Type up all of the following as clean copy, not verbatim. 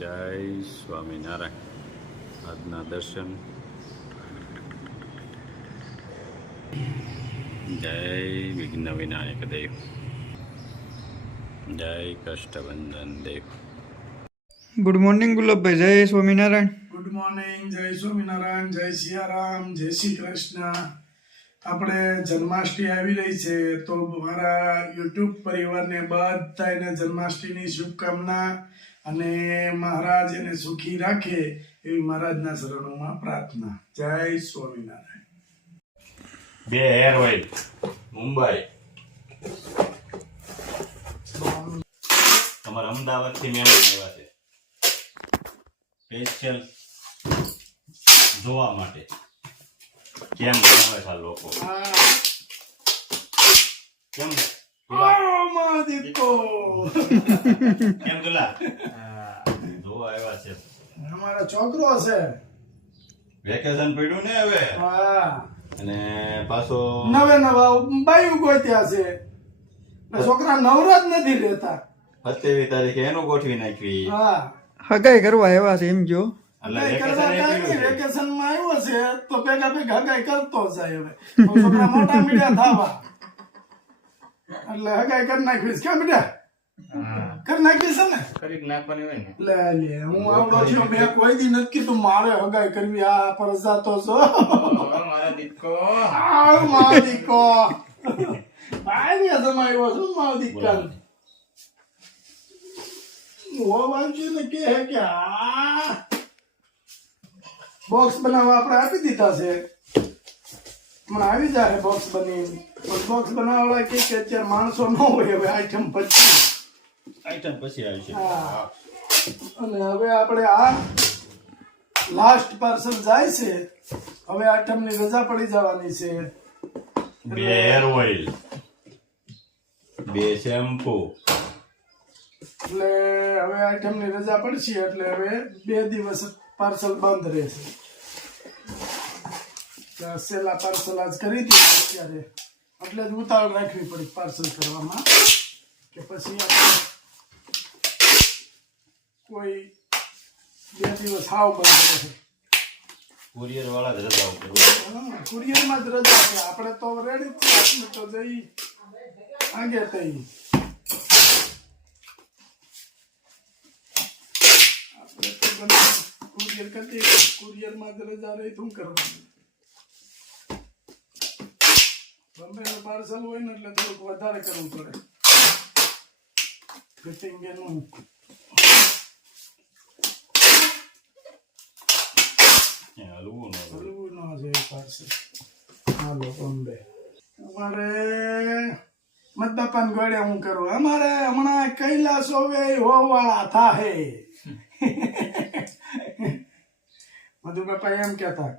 જય સ્વામિનારાયણ. આજના દર્શન. જય વિઘ્ન વિનાયક દેવ. જય કષ્ટબંધન દેવ. Good morning Gulabbhai. જય સ્વામિનારાયણ. Good morning. જય સ્વામિનારાયણ. જય સિયારામ. જય શ્રી કૃષ્ણ. આપણે જન્માષ્ટમી આવી રહી છે, તો મારા યુટ્યુબ પરિવારને બધાને જન્માષ્ટમીની શુભકામના અને મહારાજ એને સુખી રાખે એવી મહારાજના શરણોમાં પ્રાર્થના. જય સ્વામિનારાયણ. બે હેર ઓઇલ મુંબઈ. તમારા અમદાવાદથી મહેમાન આવ્યા છે સ્પેશિયલ જોવા માટે કેમ બનાવે છે આ લોકો. કેમ કેમ તુલા જોવા આવ્યા છે. અમારો છોકરો છે, વેકેશન પડ્યું ને હવે, અને પાછો નવે નવા બાયું ગોત્યા છે. છોકરા નવરા જ નથી રહેતા. 27 તારીખે એનું ગોઠવી નાખવી. હગાઈ કરવા આવ્યા છે એમ જો. વેકેશન માં આવ્યો છે તો ભેગા ભેગા હગાઈ કરતો જાય. હવે છોકરા મોટા મીડિયા થાવા એટલે હગાઈ કરી નાખીશ. ક્યાં મીડિયા કરી નાખીશ ને, કરી નાખવાની હોય ને. લે હું આવડો છું, મેં કોઈ દી નથી કીધું મારે હગાઈ કરવી. આ પરસાતો છો મારા દીકરો. મારો દીકરો ભાઈ જમાયો છું. મારો દીકરા બોક્સ બનાવવા આપણે આપી દીધા છે. હમણાં આવી જાય બોક્સ બની. બોક્સ બનાવવા કે અત્યારે માણસો ન હોય. હવે આઈટમ પછી આવશે. અને હવે આપણે આ લાસ્ટ પાર્સલ જાય છે. હવે આઈટમની રજા પડી જવાની છે. બે હેર ઓઇલ, બે શેમ્પુ. એટલે હવે આઈટમની રજા પડશે એટલે હવે 2 દિવસ પાર્સલ બંધ રહેશે. છેલ્લા પાર્સલ આજ કરી દીધું અત્યારે, એટલે જ ઉતાવળ રાખવી પડી પાર્સલ કરવામાં, કે પછી આપણે કોઈ 2 દિવસ હાવ બંધ રહેશે. કુરિયર વાળા જ રજા ઉપર. કુરિયરમાં જ રજા છે. આપણે તો રેડી જ છે. આપણે તો જઈ આગે તઈ કુરિયર કરતી કુરિયરમાં જ રજા રહી. શું કરવાનું? બોમ્બેનું પાર્સલ હોય ને એટલે થોડુંક વધારે કરવું પડે. ફિટિંગ એનું હલવું ન છે પાર્સલ. હાલો બોમ્બે. અમારે મતબાપાને ગોળે હું કરું. અમારે હમણાં કૈલાસ હોવે હોવાળા થાહે. મધુબાપા એમ કેતા.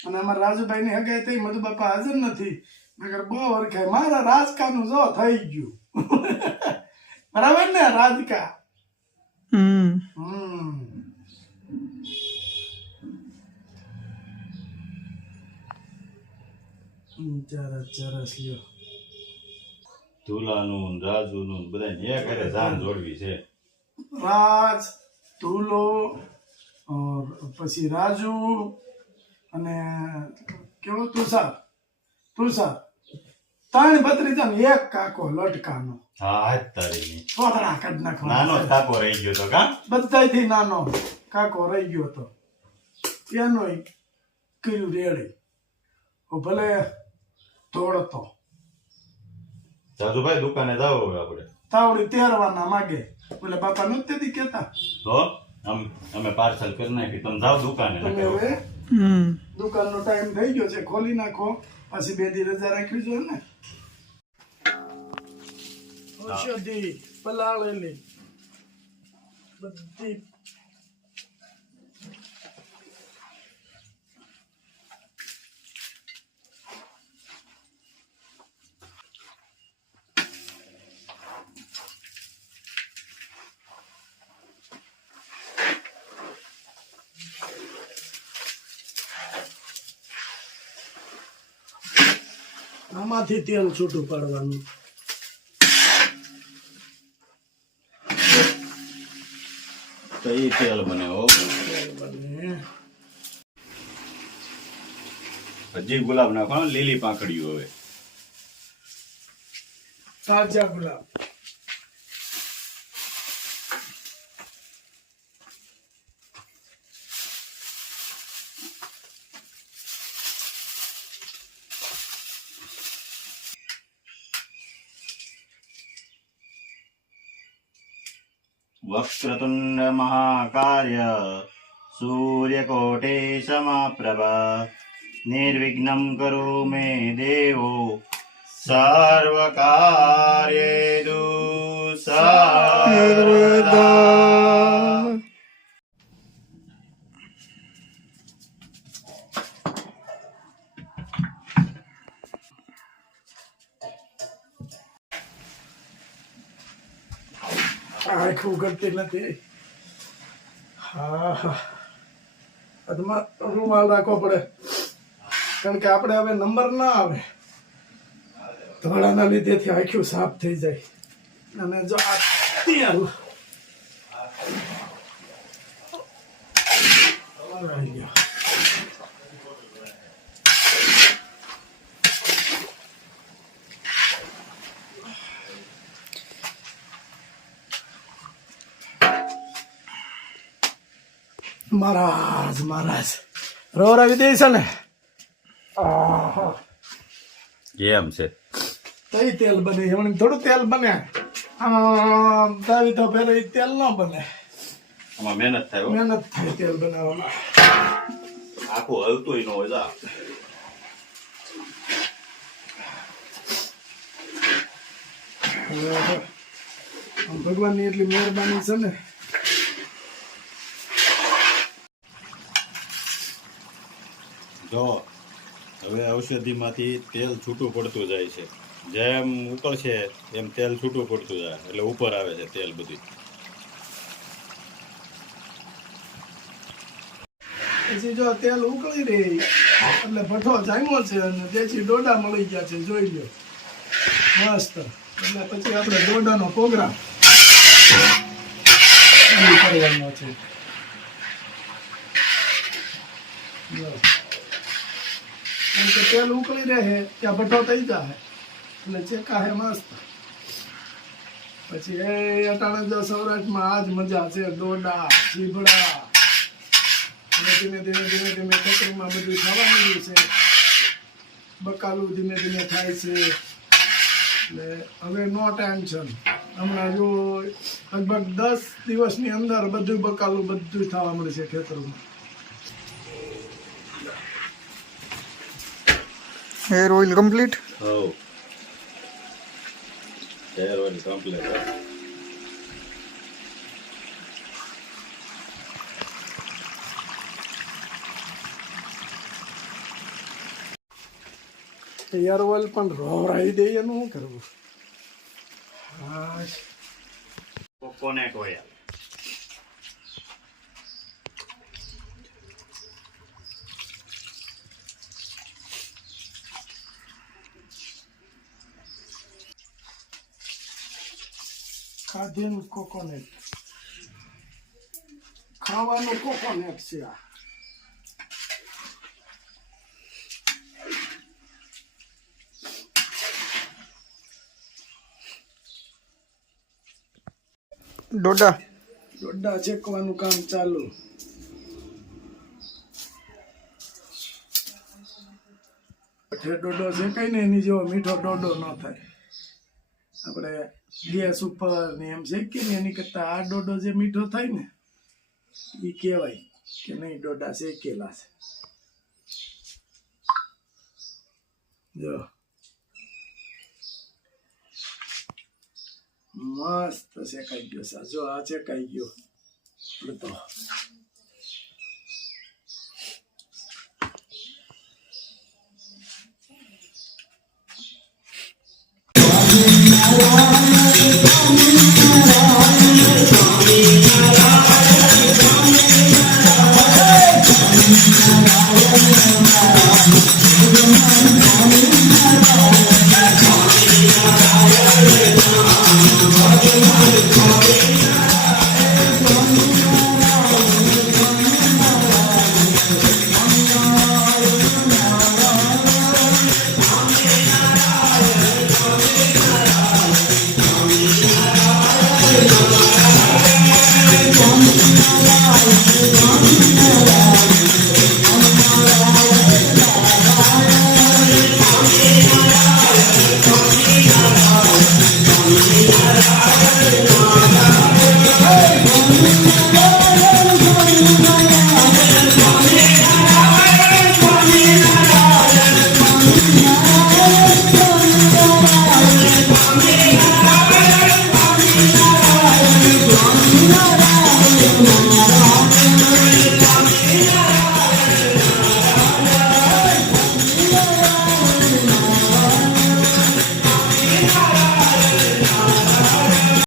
અને અમારા રાજુભાઈ ની હગાઈ થઈ, મધુબાપા હાજર નથી. મગર બહુ ઓળખાય. મારા રાજકાનું જો થઈ ગયું. બરાબર ને રાજકા. ચરસ લ્યો. તુલાનું રાજુનું બધા ન્યા ઘરે જાન જોડવી છે. રાજ, તુલો, પછી રાજુ અને કેવો તુષાર. ત્રણ ભત્રીજા ને એક કાકો લટકાનો. હા તારી થોડા કાઢ નાખવા. નાનો કાકો રહી ગયો તો કા. બધાથી નાનો કાકો રહી ગયો તો એનો કર્યું રેડી. ભલે દોડતો. જાદુભાઈ દુકાને જાવ હવે આપણે. તાવડી તેરવાના માગે. બોલે બાપા નથી તેથી કેતા તો અમે પાર્સલ કરી નાખી. તમે જાવ દુકાને. હવે દુકાનનો ટાઈમ થઈ ગયો છે, ખોલી નાખો. પછી 2 દી રજા રાખવી જોઈએ ને. ઔષધિ પલાળેલી બધી આમાંથી તેલ છૂટું પાડવાનું. તો એ તેલ બને હો. તેલ બને. હજી ગુલાબ નાખો, લીલી પાંખડીઓ હવે. તાજા ગુલાબ. વક્રતુંડ મહાકાર્ય સૂર્યકોટે સમપ્રભા નિર્વિઘ્નમ કરો મે દેવો સર્વકાર્યેષુ સર્વદા. આખું કરતી નથી. હા હા, હાથમાં રૂમાલ રાખવો પડે, કારણ કે આપણે હવે નંબર ના આવે, ધોળાના લીધેથી આખું સાફ થઈ જાય. અને જો આ તેલ આવી ગયો. મહારાજ મહારાજ રોવરાવી દે છે ને. આહા, કેમ છે? તઈ તેલ બને એમણે થોડું તેલ બને. આમ દાવી તો ફેર તેલ ન બને, આમાં મહેનત થાય હો. મહેનત થાય તેલ બનાવવામાં. આખું હલતું ન હોય. જા આમ ભગવાનની એટલી મહેરબાની છે ને. જો હવે ઔષધિમાંથી તેલ છૂટું પડતું જાય છે. જેમ ઉકળશે એમ તેલ છૂટું પડતું જાય, એટલે ઉપર આવે છે તેલ બધું. પછી જો તેલ ઉકળી રહી એટલે ભઠ્ઠો જામ્યો છે અને દેશી ડોડા મળી ગયા છે, જોઈ લો મસ્ત. એટલે પછી આપણે ડોડાનો પ્રોગ્રામ કરવાનો છે. જો કેમ કે તેલ ઉકળી રહે ત્યાં ભઠ્ઠો થઈ જાય એટલે ચેકા હે મસ્ત. પછી એ અટાણે જો સૌરાષ્ટ્રમાં આજ મજા છે, ડોડા ચીભડા. અને ધીમે ધીમે ધીમે ધીમે ખેતરમાં બધું થવા મળ્યું છે, બકાલું ધીમે ધીમે થાય છે. એટલે હવે નો ટેન્શન. હમણાં જો લગભગ 10 દિવસની અંદર બધું બકાલું બધું થવા મળશે ખેતરમાં. Hair oil complete. હવ hair oil complete. Hair oil પણ રોવરાવી દઈએ એનું શું કરવું. હા, કોકોનટ ઓઇલ. ખાધેલું કોકોનટ, ખાવાનું કોકોનટ છે આ. ડોડા ડોડા ચેકવાનું કામ ચાલુ. ડોડો શેકાય ને એની જેવો મીઠો ડોડો ન થાય. આપણે ગેસ ઉપર ને એમ શેકીએ ને એની કરતા આ ડોડો જે મીઠો થાય ને એ કહેવાય કે નહીં ડોડા શેકેલા છે. જો મસ્ત શેકાઈ ગયો છે. જો આ શેકાઈ ગયો બધો.